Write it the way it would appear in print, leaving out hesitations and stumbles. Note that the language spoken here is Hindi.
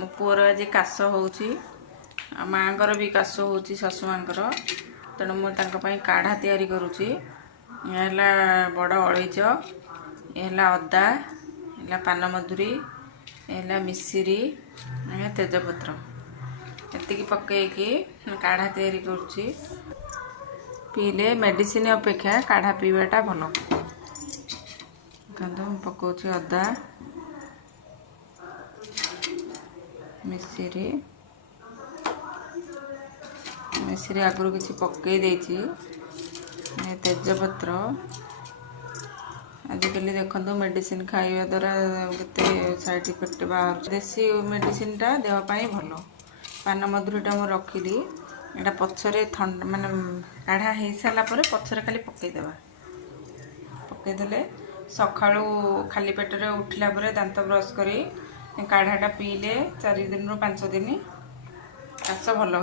मो पुअर आज काश होउची माँगर भी काश होउची सासु माँगर तेणु मुझे काढ़ा तैयारी करुँची है बड़ अलैच है अदा है पान मधुरी है मिश्री तेजपत्र एतिकी पकईकी काढ़ा तैयारी करुँची पीले मेडिसिन अपेक्षा काढ़ा पीवाटा भल पकाउची अदा मिश्री मिश्री आगु किसी पकई देची तेजपत्र आजिकल देखो मेडिसिन खाइबा द्वारा केते साइड इफेक्ट बाहर देसी मेडिसिन टा देहपाई भल पान मधुरीटा मुझे रखिली यहाँ पछरे ठंड माने काढ़ा हो सारा पछरे खाली पकईदेवा पकईदे सकाळू खाली पेटर उठला दांत ब्रश करी काढ़ाटा पीले 4 दिन रु 5 दिन काश भल हो।